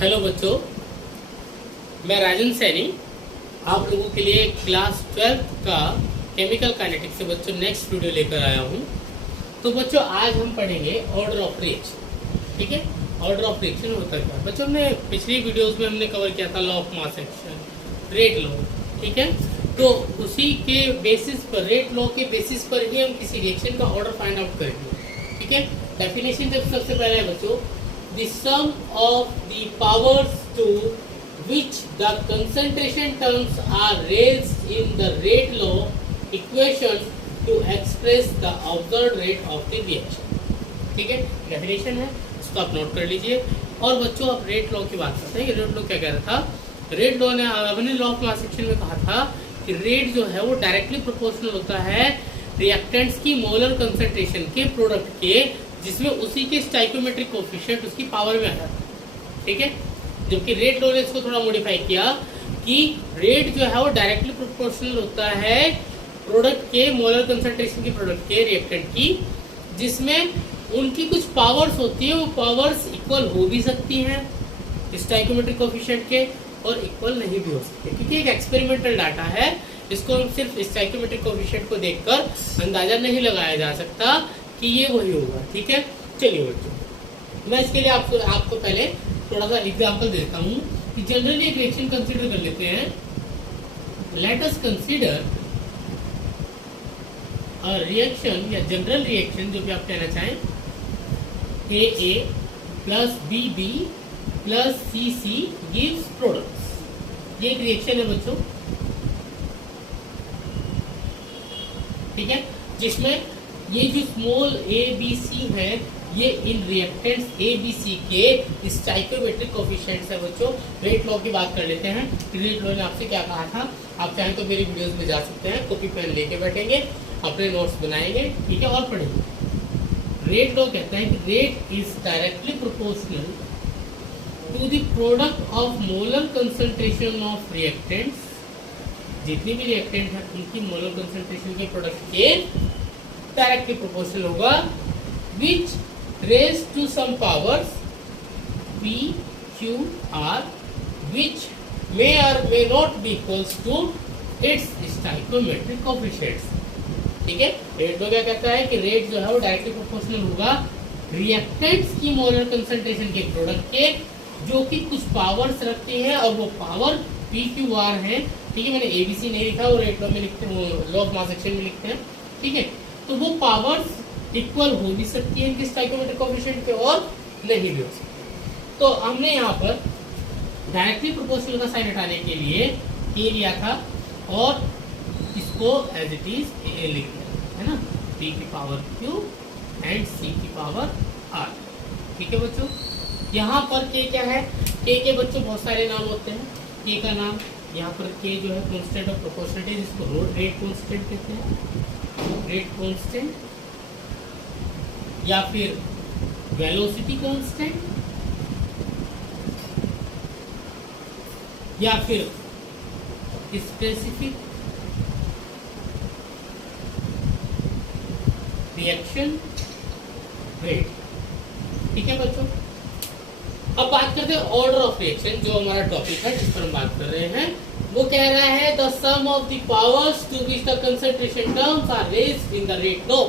Hello बच्चों, मैं राजन सैनी आप लोगों के लिए क्लास 12th का केमिकल काइनेटिक्स से बच्चों नेक्स्ट वीडियो लेकर आया हूँ। तो बच्चों आज हम पढ़ेंगे ऑर्डर ऑफ रिएक्शन। ठीक है, ऑर्डर ऑफ रिएक्शन होता क्या बच्चों, हमने पिछली वीडियोस में हमने कवर किया था law of mass action, rate law. ठीक है, तो उसी के बेसिस पर, रेट लॉ के बेसिस पर ही हम किसी रिएक्शन का ऑर्डर फाइंड आउट करेंगे। ठीक है, डेफिनेशन जब सबसे पहले है बच्चों, the sum of the powers to which the concentration terms are raised in the rate law equation to express the observed rate of the reaction। ठीक है, डेफिनेशन है, इसको आप नोट कर लीजिए। और बच्चों अब रेट लॉ की बात करते हैं। रेट लॉ क्या कह रहा था, रेट लॉ ने अपने लॉ ऑफ मास एक्शन में कहा था कि रेट जो है वो डायरेक्टली प्रोपोर्शनल होता है रिएक्टेंट्स की मोलर कंसंट्रेशन के प्रोडक्ट के, जिसमें उसी के स्टाइकोमेट्रिक कोफिशिएंट उसकी पावर में आ जाता है। ठीक है, जबकि रेट लॉ ने इसको थोड़ा मॉडिफाई किया कि रेट जो है वो डायरेक्टली प्रोपोर्शनल होता है प्रोडक्ट के मोलर कंसंट्रेशन की, प्रोडक्ट के रिएक्टेंट की, जिसमें उनकी कुछ पावर्स होती है, वो पावर्स इक्वल हो भी सकती हैं स्टाइकोमेट्रिक कोफिशिएंट के और इक्वल नहीं भी हो सकती। क्योंकि एक एक्सपेरिमेंटल डाटा है, इसको हम सिर्फ स्टाइकोमेट्रिक कोफिशिएंट को देखकर अंदाजा नहीं लगाया जा सकता कि ये वही होगा। ठीक है, चलिए बच्चों, मैं इसके लिए आपको पहले थोड़ा सा एग्जांपल देता हूँ कि जनरली एक रिएक्शन कंसीडर कर लेते हैं। Let us consider a reaction या जनरल रिएक्शन, जो भी आप कहना चाहें, AA plus BB plus CC gives products. ये एक रिएक्शन है बच्चों। ठीक है, जिसमें ये जो स्मॉल ABC है, ये इन रिएक्टेंट्स ABC के स्टाइकोमेट्रिक कोफिशिएंट्स है बच्चों। रेट लॉ की बात कर लेते हैं। रेट लॉ ने आपसे क्या कहा था, आप चाहें तो मेरी वीडियोस में जा सकते हैं, कॉपी पेन लेके बैठेंगे, अपने नोट्स बनाएंगे, ठीक है, और पढ़ेंगे। रेट लॉ कहता है कि rate is directly proportional to the product of molar concentration of reactants. जितनी भी रिएक्टेंट है उनकी मोलर कंसंट्रेशन के प्रोडक्ट के डायरेक्टली प्रोपोर्शनल होगा, which raised to some powers P, Q, R, which may or may not be equals to its stoichiometric coefficients। ठीक है, rate law क्या कहता है कि रेट जो है वो डायरेक्टली प्रोपोर्शनल होगा रिएक्टेंट्स की मोलर कंसंट्रेशन के प्रोडक्ट के, जो कि कुछ पावर्स रखती हैं, और वो पावर P, Q, R है। ठीक है, मैंने ABC नहीं लिखा, वो रेट लॉ में लिखते हैं, लॉ ऑफ मास एक्शन में लिखते हैं। ठीक है, तो वो पावर्स इक्वल हो भी सकती है इनके स्टाइकोमेट्रिक कोफिशिएंट पे और नहीं भी हो सकती। तो हमने यहाँ पर डायरेक्टली प्रोपोर्शनल का साइन हटाने के लिए ए लिया था और इसको एज इट इज ए लिख दिया है ना, P की पावर Q एंड C की पावर R। ठीक है बच्चों, यहाँ पर K क्या है, K के बच्चों बहुत सारे नाम होते हैं। K का नाम यहाँ पर K जो है कांस्टेंट ऑफ प्रोपोर्शनलिटी, जिसको रेट कांस्टेंट कहते हैं, रेट कांस्टेंट, या फिर वेलोसिटी कांस्टेंट, या फिर स्पेसिफिक रिएक्शन रेट। ठीक है बच्चों, अब बात करते हैं ऑर्डर ऑफ रिएक्शन, जो हमारा टॉपिक है जिस पर हम बात कर रहे हैं। वो कह रहा है the sum of the powers to which the concentration terms are raised in the rate law.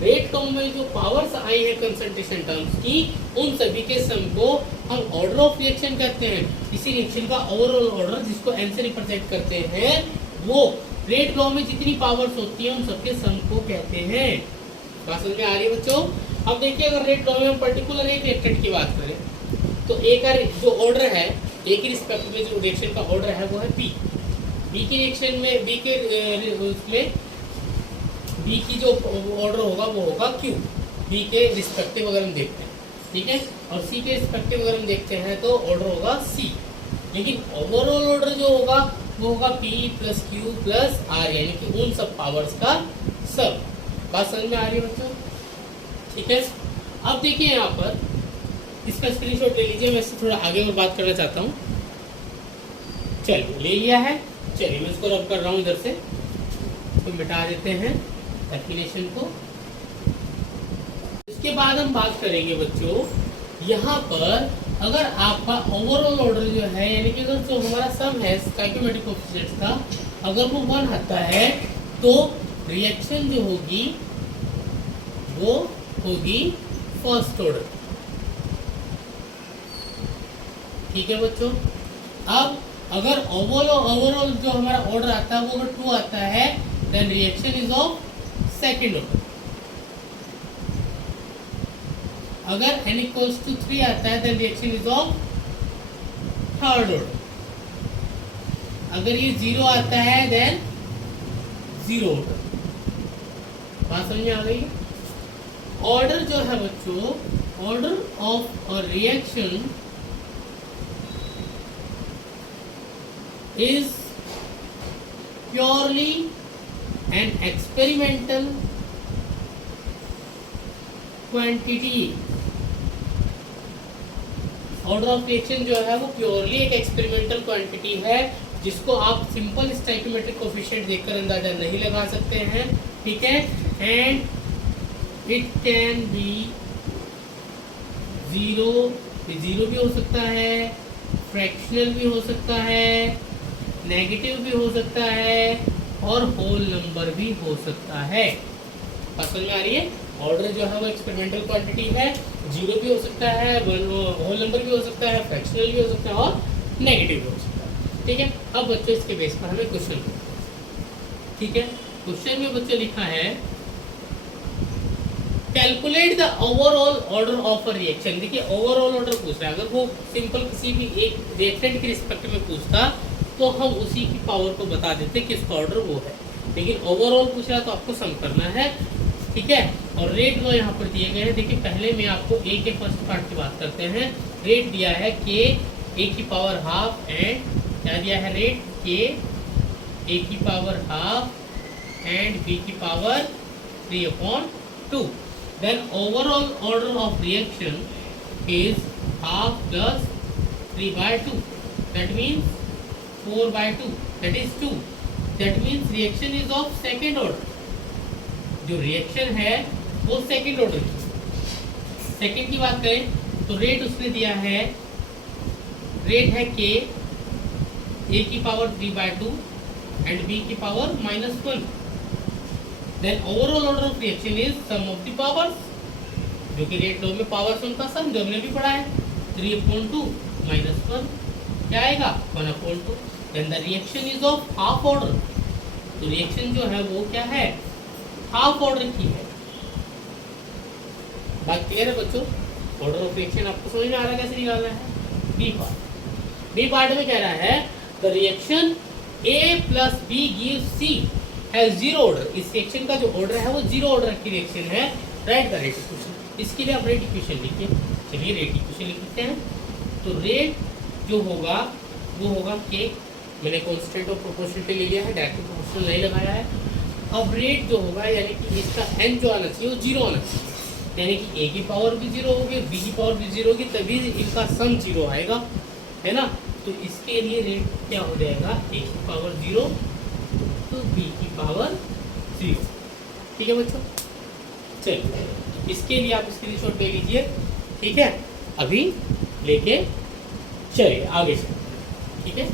Rate law में जो पावर्स आई है कंसंट्रेशन टर्म्स की, उन सभी के सम को हम ऑर्डर ऑफ रिएक्शन कहते हैं। इसी रिएक्शन का ओवरऑल ऑर्डर, जिसको n से रिप्रेजेंट करते हैं, वो रेट लॉ में जितनी पावर्स होती है उन सबके सम को कहते हैं। बात समझ में आ रही है बच्चों? अब देखिए, अगर रेट लॉ में हम पर्टिकुलर एक रिएक्टेंट की बात करें, तो ए का जो ऑर्डर है, ए की रिस्पेक्ट में जो रिएक्शन का ऑर्डर है वो है बी। बी की रिएक्शन में, बी के उसमें बी की जो ऑर्डर होगा वो होगा क्यू, बी के रिस्पेक्टिव अगर हम देखते हैं। ठीक है, और सी के रिस्पेक्टिव अगर हम देखते हैं तो ऑर्डर होगा सी। लेकिन ओवरऑल ऑर्डर जो होगा वो होगा P plus Q plus R, यानी कि उन सब पावर्स का सब। बात समझ में आ रही है बच्चों? ठीक है, अब देखिए यहाँ पर इसका स्क्रीनशॉट ले लीजिए, मैं इससे थोड़ा आगे और बात करना चाहता हूँ। चलिए, ले लिया है। चलिए, मैं इसको रब कर रहा हूँ इधर से, तो मिटा देते हैं डेफिनेशन को। इसके बाद हम बात करेंगे बच्चों, यहाँ पर अगर आपका ओवरऑल ऑर्डर जो है यानी कि अगर जो हमारा सम है स्टोइकियोमेट्रिक कोएफिशिएंट्स का अगर वो 1 आता है तो रिएक्शन जो होगी वो होगी फर्स्ट ऑर्डर। ठीक है बच्चों। अब अगर ओवरऑल जो हमारा ऑर्डर आता है वो अगर 2 आता है then reaction is of second order. अगर n इक्वल्स टू 3 आता है then reaction is of third order. अगर ये 0 आता है देन जीरो ऑर्डर। बात समझ में आ गई? ऑर्डर जो है बच्चों, order of a reaction is purely an experimental quantity। Order of reaction जो है वो प्योरली एक एक्सपेरिमेंटल क्वांटिटी है जिसको आप सिंपल स्टोइकियोमेट्रिक कोएफिशिएंट देखकर अंदाजा नहीं लगा सकते हैं। ठीक है। And it can be zero भी हो सकता है, फ्रैक्शनल भी हो सकता है, नेगेटिव भी हो सकता है और होल नंबर भी हो सकता है। बात समझ में आ रही है? ऑर्डर जो है वो एक्सपेरिमेंटल क्वांटिटी है, 0 भी हो सकता है, होल नंबर भी हो सकता है, फ्रैक्शनल भी हो सकता है और नेगेटिव भी हो सकता है। ठीक है। अब बच्चों इसके बेस पर हमें क्वेश्चन, ठीक है, क्वेश्चन में बच्चों लिखा है calculate the overall order of a reaction. देखिए ओवरऑल ऑर्डर पूछ रहा है, अगर वो सिंपल किसी भी एक रिएक्टेंट के रिस्पेक्ट में पूछता तो हम उसी की पावर को बता देते किसका ऑर्डर वो है, लेकिन ओवरऑल पूछ रहा तो आपको सम करना है। ठीक है। और रेट लो यहाँ पर दिए गए हैं। देखिए पहले मैं आपको ए के फर्स्ट पार्ट की बात करते हैं। रेट दिया है के ए की पावर हाफ एंड क्या दिया है रेट के ए की पावर हाफ एंड बी की power 3/2। Then overall order of reaction is half plus 3/2 that means 4/2 that is 2। that means reaction is of second order। जो रिएक्शन है वो सेकंड ऑर्डर की। सेकंड की बात करें तो रेट उसने दिया है, रेट है के ए की पावर 3/2 एंड बी की power -1। Then overall order of reaction is sum of the powers, जो कि रेट लो में पावर्स उनका सम जो हमने भी पढ़ा है 3/2 -1 क्या आएगा 1/2। Then the reaction is of half order. तो रिएक्शन जो है वो क्या है, हाफ ऑर्डर की है। बात क्लियर है बच्चों? ऑर्डर ऑफ रिएक्शन आपको समझ में आ रहा है कैसे निकालना है? बी पार्ट में कह रहा है the reaction A plus B give C has zero order. इस रिएक्शन का जो ऑर्डर है वो जीरो ऑर्डर की रिएक्शन है। Right the rate equation. इसके लिए आप रेट इक्वेशन लिखिए। चलिए रेट इक्वेशन लिखते हैं। तो रेट जो होगा वो होगा के, मैंने कांस्टेंट ऑफ प्रोपोर्शनलिटी ले लिया है, डायरेक्ट प्रोपोर्शनल नहीं लगाया है। अब रेट जो होगा यानी कि इसका n जो आना चाहिए वो 0 आना चाहिए, यानी कि a की पावर भी 0 होगी, b की पावर भी 0 होगी, तभी इनका सम 0 आएगा, है ना। तो इसके लिए रेट क्या हो जाएगा, a की पावर 0 तो b की पावर 0। ठीक है बच्चों। चलिए इसके लिए आप स्क्रीनशॉट ले लीजिए। ठीक है। अभी लेके चलिए आगे से। ठीक है।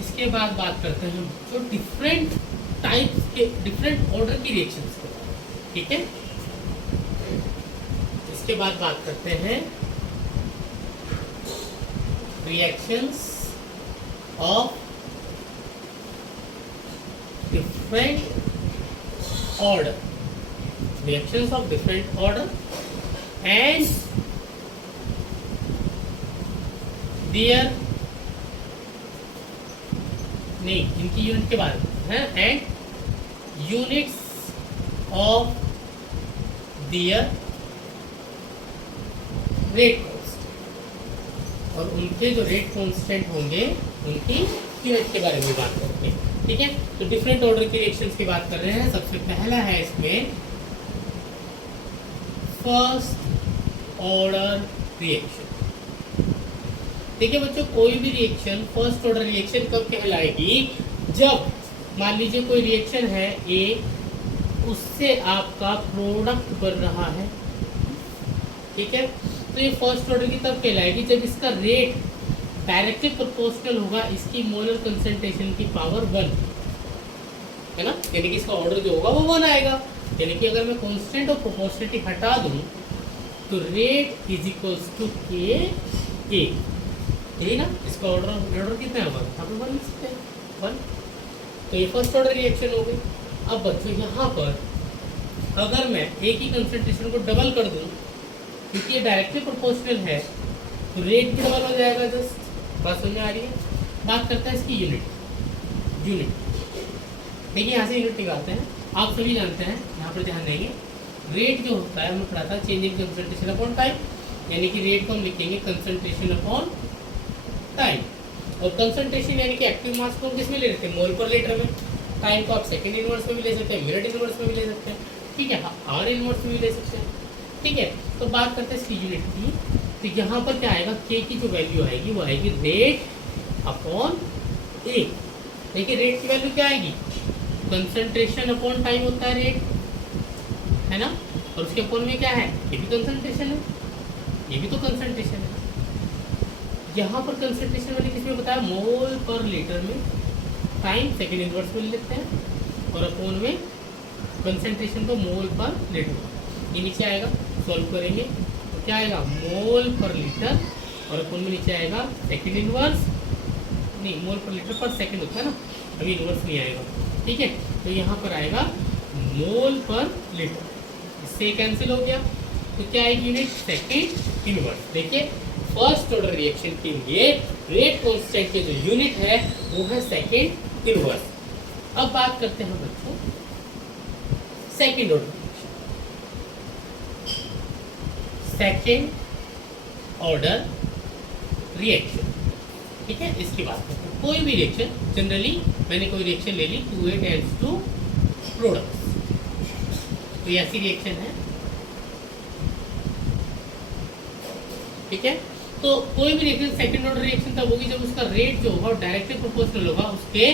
इसके बाद बात करते हैं जो डिफरेंट टाइप्स के डिफरेंट ऑर्डर की रिएक्शंस के बारे में। ठीक है। इसके बाद बात करते हैं reactions of different order, reactions of different order and their नहीं इनकी यूनिट के बारे में है and units of their rate constant, और उनके जो रेट कांस्टेंट होंगे उनकी यूनिट के बारे में बात करेंगे। ठीक है। तो डिफरेंट ऑर्डर की रिएक्शंस की बात कर रहे हैं। सबसे पहला है इसमें फर्स्ट ऑर्डर रिएक्शन। देखिए बच्चों कोई भी रिएक्शन फर्स्ट ऑर्डर रिएक्शन कब कहलाएगी, जब मान लीजिए कोई रिएक्शन है ए उससे आपका प्रोडक्ट बन रहा है। ठीक है, तो ये फर्स्ट ऑर्डर की तब कहलाएगी जब इसका रेट डायरेक्टली प्रोपोर्शनल होगा इसकी मोलर कंसंट्रेशन की पावर 1, है ना, यानी कि इसका ऑर्डर जो होगा वो 1 आएगा। यानी कि अगर मैं कांस्टेंट और प्रोपोर्शनलिटी हटा दूं तो रेट इज इक्वल्स टू के ए, यही ना, इसका ऑर्डर कितना होगा, यहाँ पे 1 लिख सकते हैं, 1। तो ये फर्स्ट ऑर्डर रिएक्शन हो गई। अब बच्चों यहाँ पर अगर मैं ए की कंसंट्रेशन को डबल कर दूं, क्योंकि ये डायरेक्टली प्रोपोर्शनल है तो रेट भी डबल हो जाएगा। जस्ट बात समझ में आ रही है। बात करते हैं इसकी यूनिट। देखिए यहाँ से यूनिट निकालते हैं, आप सभी जानते हैं, यहाँ पर ध्यान देंगे। रेट जो होता है हमने पढ़ा था change in concentration upon time, यानी कि रेट को हम लिखेंगे कंसंट्रेशन अपॉन टाइम। और कंसंट्रेशन यानी कि एक्टिव मास को हम किस में ले लेते हैं, मोल पर लीटर में। टाइम को आप सेकंड इनवर्स में भी ले सकते हैं, मिनट इनवर्स में भी ले सकते हैं, ठीक है, आवर इनवर्स में भी ले सकते हैं, ठीक है। तो बात करते हैं इसकी यूनिट की। तो यहाँ पर क्या आएगा, के की जो वैल्यू आएगी वो आएगी रेट अपॉन ए। देखिए रेट की वैल्यू क्या आएगी, कंसंट्रेशन अपॉन टाइम होता है रेट, है ना, और उसके अपॉन में क्या है, ये भी कंसंट्रेशन है, ये भी तो कंसंट्रेशन है। यहाँ पर कंसंट्रेशन मैंने किसमें बताया, मोल पर लीटर में, टाइम सेकेंड इनवर्स में लेते हैं और अपॉन में कंसंट्रेशन को मोल पर लीटर। ये नीचे आएगा, सॉल्व करेंगे तो क्या आएगा, मोल पर लीटर और अपॉन में नीचे आएगा सेकेंड इनवर्स, नहीं मोल पर लीटर पर सेकेंड होता है ना, अभी इनवर्स नहीं आएगा, ठीक है। तो यहाँ पर आएगा मोल पर लीटर, इससे कैंसिल हो गया, तो क्या आएगी यूनिट, सेकेंड इनवर्स। देखिए फर्स्ट ऑर्डर रिएक्शन के लिए रेट कांस्टेंट के जो यूनिट है वो है सेकेंड इनवर्स। अब बात करते हैं बच्चों second order reaction. Second order reaction, ठीक है, इसकी बात करते हैं। कोई भी रिएक्शन, जनरली मैंने कोई रिएक्शन ले ली 2A टेंड्स टू प्रोडक्ट्स, तो ये ऐसी रिएक्शन है, ठीक है। तो कोई भी रिएक्शन सेकंड ऑर्डर रिएक्शन तब होगी जब उसका रेट जो होगा डायरेक्टली प्रोपोर्शनल होगा उसके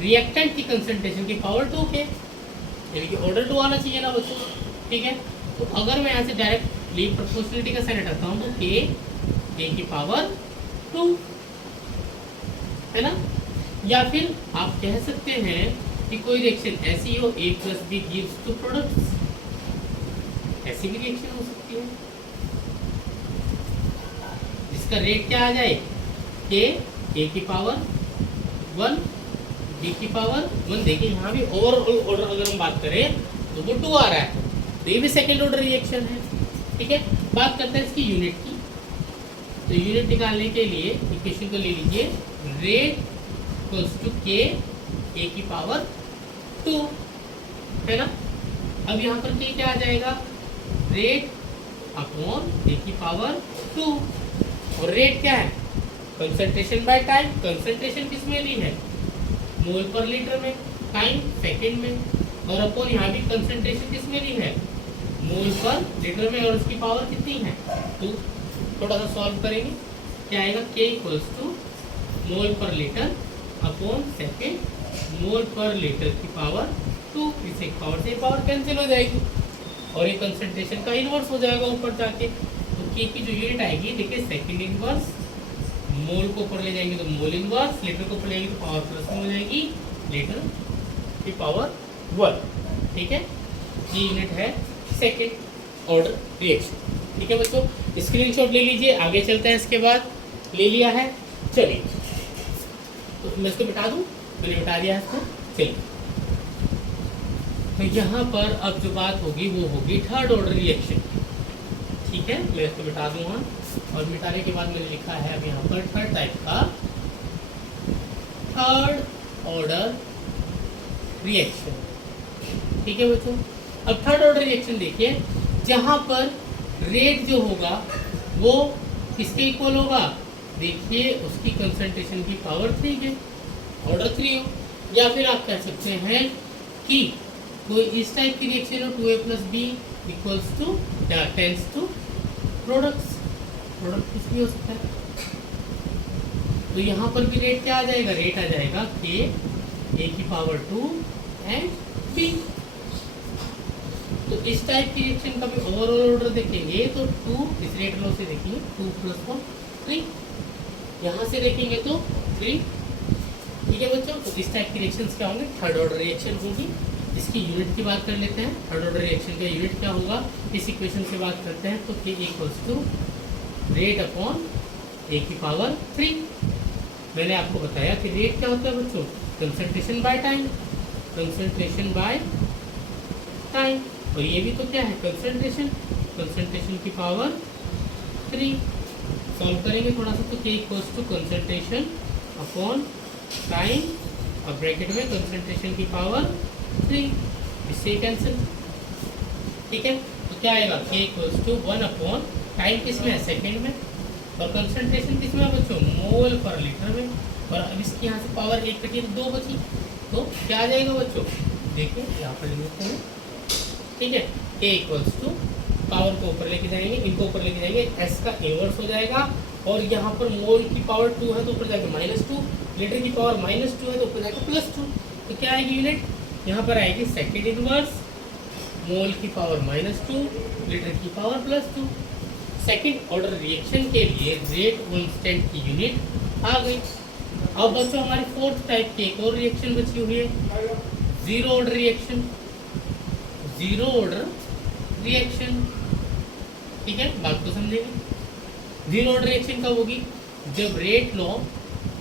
रिएक्टेंट की कंसंट्रेशन की पावर 2 के, यानी कि ऑर्डर 2 आना चाहिए ना बच्चों, ठीक है। तो अगर मैं यहाँ से डायरेक्टली प्रोपोर्शनलिटी का साइन हटाता हूँ तो के की पावर 2, है ना। या फिर आप कह सकते हैं कि कोई रिएक्शन ऐसी हो A + B gives to products, ऐसी भी रिएक्शन हो सकती है जिसका रेट क्या आ जाए, के A की पावर 1 B की पावर 1। देखिए यहाँ भी ओवरऑल ऑर्डर अगर हम बात करें तो वो 2 आ रहा है, तो ये भी सेकेंड ऑर्डर रिएक्शन है, ठीक है। बात करते हैं इसकी यूनिट की। तो यूनिट निकालने के लिए इक्वेशन को ले लीजिए, रेट इक्वल्स टू के A की पावर 2, है ना। अब यहाँ पर के क्या आ जाएगा, रेट अपॉन A की पावर 2, और रेट क्या है, कंसंट्रेशन बाय टाइम। कंसंट्रेशन किस में ली है, मोल पर लीटर में, टाइम सेकंड में, और अपॉन यहाँ भी कंसंट्रेशन किस में ली है, मोल पर लीटर में, और उसकी पावर कितनी है 2। थोड़ा सा सॉल्व करेंगे, क्या आएगा, के इक्वल्स टू मोल पर लीटर अपॉन सेकेंड मोल पर लीटर की पावर 2। इसे पावर से पावर कैंसिल हो जाएगी और ये कंसंट्रेशन का इनवर्स हो जाएगा ऊपर जाके। तो के की जो यूनिट आएगी, देखिए सेकेंड इनवर्स, मोल को ऊपर ले जाएंगे तो मोल इनवर्स, लीटर को ऊपर ले जाएंगे तो पावर प्लस में हो जाएगी लीटर की पावर 1, ठीक है। ये यूनिट है सेकेंड ऑर्डर रिएक्शन, ठीक है बच्चों। स्क्रीनशॉट ले लीजिए, आगे चलते हैं। इसके बाद ले लिया है, चलिए तो मैं इसको मिटा दूं, मैंने मिटा दिया है इसको, चलिए। तो यहाँ पर अब जो बात होगी वो होगी थर्ड ऑर्डर रिएक्शन, ठीक है। मैं इसको मिटा दूंगा, और मिटाने के बाद मैंने लिखा है अब यहाँ पर थर्ड टाइप का थर्ड ऑर्डर रिएक्शन, ठीक है बच्चों। अब थर्ड ऑर्डर रिएक्शन देखिए, जहाँ पर रेट जो होगा वो किसके इक्वल होगा, देखिए उसकी कंसंट्रेशन की पावर 3 के, ऑर्डर 3 हो। या फिर आप कह सकते हैं कि कोई इस टाइप की रिएक्शन हो, 2A + B tends to products, product कुछ भी हो सकता है। तो यहाँ पर भी रेट क्या आ जाएगा, रेट आ जाएगा के A की पावर 2 एंड B, तो इस टाइप की रिएक्शन का भी ओवरऑल ऑर्डर देखेंगे तो 2 इस रेट लॉ से देखिए 2 + 1 3, यहाँ से देखेंगे तो 3। ठीक है बच्चों, तो इस टाइप की रिएक्शंस क्या होंगे, थर्ड ऑर्डर रिएक्शन होगी। इसकी यूनिट की बात कर लेते हैं, थर्ड ऑर्डर रिएक्शन का यूनिट क्या होगा इस इक्वेशन से बात करते हैं तो K = रेट अपॉन A⁴। मैंने आपको बताया कि रेट क्या होता है बच्चों, concentration by time, concentration by time, और ये भी तो क्या है कंसंट्रेशन, कंसंट्रेशन की पावर 3। सॉल्व करेंगे थोड़ा सा तो K = कंसंट्रेशन अपॉन टाइम और ब्रैकेट में कंसंट्रेशन की पावर 3, इससे कैंसिल। ठीक है, तो क्या आएगा K = 1 अपॉन टाइम किस में है सेकेंड में, और कंसंट्रेशन किस में है बच्चों मोल पर लीटर में, और अब इसकी यहाँ से पावर 1 कटी तो 2 बची, तो क्या आ जाएगा बच्चों देखिए यहाँ पर लिख देते हैं। ठीक है, K = पावर को ऊपर लेके जाएंगे, इनको ऊपर लेके जाएंगे, S का इनवर्स हो जाएगा, और यहाँ पर मोल की पावर 2 है तो ऊपर जाएगा -2, लीटर की पावर -2 है तो ऊपर जाएगा +2, तो क्या आएगी यूनिट, यहाँ पर आएगी सेकेंड इनवर्स, मोल की पावर -2, लीटर की पावर +2। सेकेंड ऑर्डर रिएक्शन के लिए रेट कांस्टेंट की यूनिट आ गई। अब बच्चों हमारी फोर्थ टाइप की एक और रिएक्शन बची हुई है, zero order reaction. Zero order reaction, ठीक है, बात को समझेंगे। जीरो ऑर्डर रिएक्शन कब होगी, जब रेट लॉ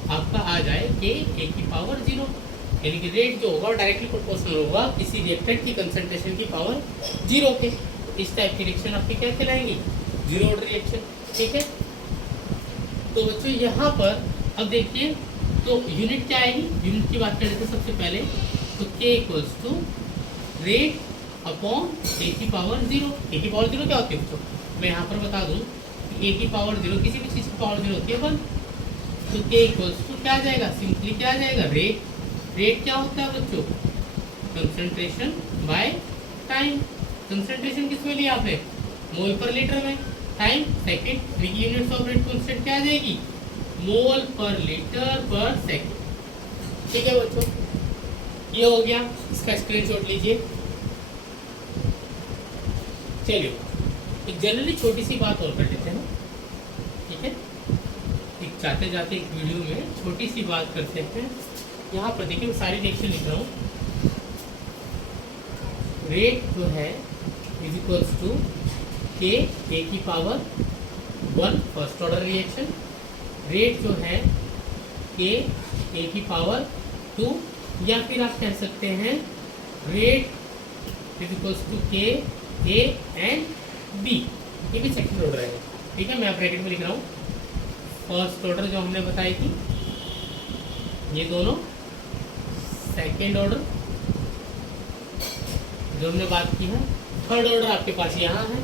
आपका आ जाए कि A⁴, यानी कि रेट जो होगा डायरेक्टली प्रोपोर्शनल होगा किसी रिएक्टेंट की कंसंट्रेशन की पावर 0 के। इस टाइप की रिएक्शन आपकी क्या कहलाएंगी, जीरो ऑर्डर रिएक्शन। ठीक है, तो बच्चों यहाँ पर अब देखिए तो यूनिट क्या आएगी, यूनिट की बात कर लेते हैं सबसे पहले, तो K = rate upon A⁴। A⁴ क्या होती है बच्चों, मैं यहाँ पर बता दूँ कि A⁴ किसी भी चीज़ की पावर 0 होती है 1, तो K = क्या आ जाएगा, सिंपली क्या आ जाएगा रेट। रेट क्या होता है बच्चों, कंसंट्रेशन बाय टाइम। कंसंट्रेशन किस में लिया आपने, मोल पर लीटर में, time second, units of rate constant क्या आ जाएगी, मोल पर लीटर पर सेकंड। ठीक है बच्चों, ये हो गया, इसका स्क्रीनशॉट लीजिए। चलिए एक जनरली छोटी सी बात और कर लेते हैं, ठीक है, एक जाते जाते एक वीडियो में छोटी सी बात करते हैं। यहाँ पर देखिए मैं सारी रिएक्शन लिख रहा हूँ। रेट जो है = K A⁴ first order reaction, rate जो है K A⁴, या फिर आप कह सकते हैं rate = K A and B, ये भी सेकंड ऑर्डर है। ठीक है, मैं ब्रैकेट में लिख रहा हूँ, फर्स्ट ऑर्डर जो हमने बताई थी ये दोनों, सेकेंड ऑर्डर जो हमने बात की है, थर्ड ऑर्डर आपके पास यहाँ है।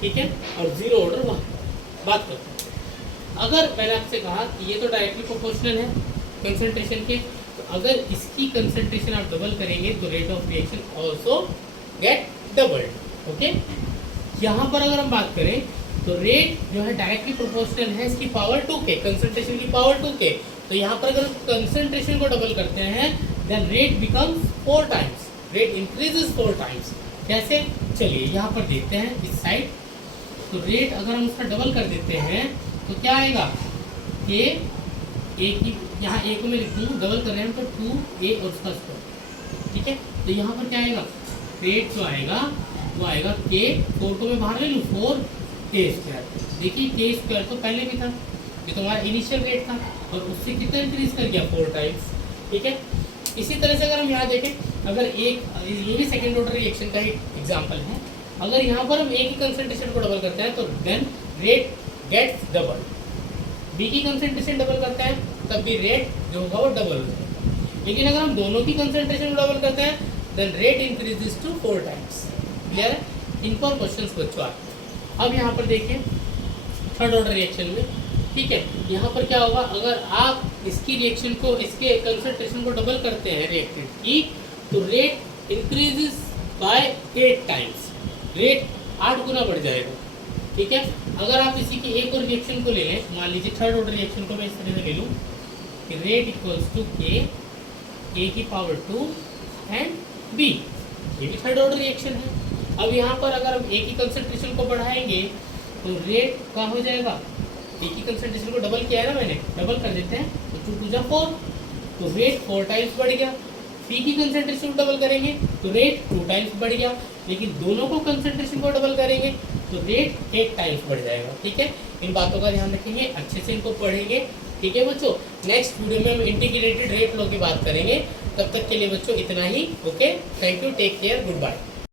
ठीक है, और जीरो ऑर्डर वहाँ बात करते हैं। अगर मैंने आपसे कहा कि ये तो डायरेक्टली प्रोपोर्शनल है कंसंट्रेशन के, तो अगर इसकी कंसंट्रेशन आप डबल करेंगे तो rate of reaction also get doubled. Okay, यहाँ पर अगर हम बात करें तो रेट जो है डायरेक्टली प्रोपोर्शनल है इसकी पावर 2 के, कंसंट्रेशन की पावर 2 के, तो यहाँ पर अगर कंसंट्रेशन को डबल करते हैं then rate becomes 4 times, rate increases 4 times. कैसे, चलिए यहाँ पर देखते हैं इस साइड, तो रेट अगर हम उसका डबल कर देते हैं तो क्या आएगा, K A की यहाँ A को मैं लिख दूँ, डबल कर रहे हैं तो 2A और उसका स्क्वायर। ठीक है, तो यहाँ पर क्या आएगा, रेट जो आएगा वो आएगा K, 4 को मैं बाहर ले लूँ 4A²। देखिए K² तो पहले भी था, ये तो हमारा इनिशियल रेट था, और उससे कितना इंक्रीज कर गया 4 टाइम्स। ठीक है, इसी तरह से अगर हम यहाँ देखें, अगर एक ये भी सेकेंड ऑर्डर रिएक्शन का ही एग्जाम्पल है, अगर यहाँ पर हम A की कंसंट्रेशन को डबल करते हैं तो then rate gets double, B की कंसंट्रेशन डबल करते हैं तब भी रेट जो होगा वो डबल हो जाएगा। लेकिन अगर हम दोनों की कंसंट्रेशन को डबल करते हैं then rate increases to 4 times. Clear है, इन पर क्वेश्चंस बच्चों आते हैं। अब यहाँ पर देखिए थर्ड ऑर्डर रिएक्शन में, ठीक है, यहाँ पर क्या होगा, अगर आप इसकी रिएक्शन को, इसके कंसंट्रेशन को डबल करते हैं रिएक्टेंट की, तो rate increases by 8 times, rate 8 गुना बढ़ जाएगा। ठीक है, अगर आप इसी की एक और रिएक्शन को ले लें, मान लीजिए थर्ड ऑर्डर रिएक्शन को मैं इस तरह से ले लूँ कि rate = K A⁴ and B, ये भी थर्ड ऑर्डर रिएक्शन है। अब यहाँ पर अगर हम एक ही कंसंट्रेशन को बढ़ाएंगे तो रेट क्या हो जाएगा, एक ही कंसंट्रेशन को डबल किया है ना मैंने, डबल कर देते हैं तो 2 2 जा 4, तो रेट 4 टाइम्स बढ़ गया। पी की कंसंट्रेशन को डबल करेंगे तो रेट 2 टाइम्स बढ़ गया, लेकिन दोनों को कंसंट्रेशन को डबल करेंगे तो रेट 8 टाइम्स बढ़ जाएगा। ठीक है, इन बातों का ध्यान रखेंगे, अच्छे से इनको पढ़ेंगे। ठीक है बच्चों, नेक्स्ट वीडियो में हम इंटीग्रेटेड रेट लॉ की बात करेंगे। तब तक के लिए बच्चों इतना ही। Okay, thank you, take care, good bye.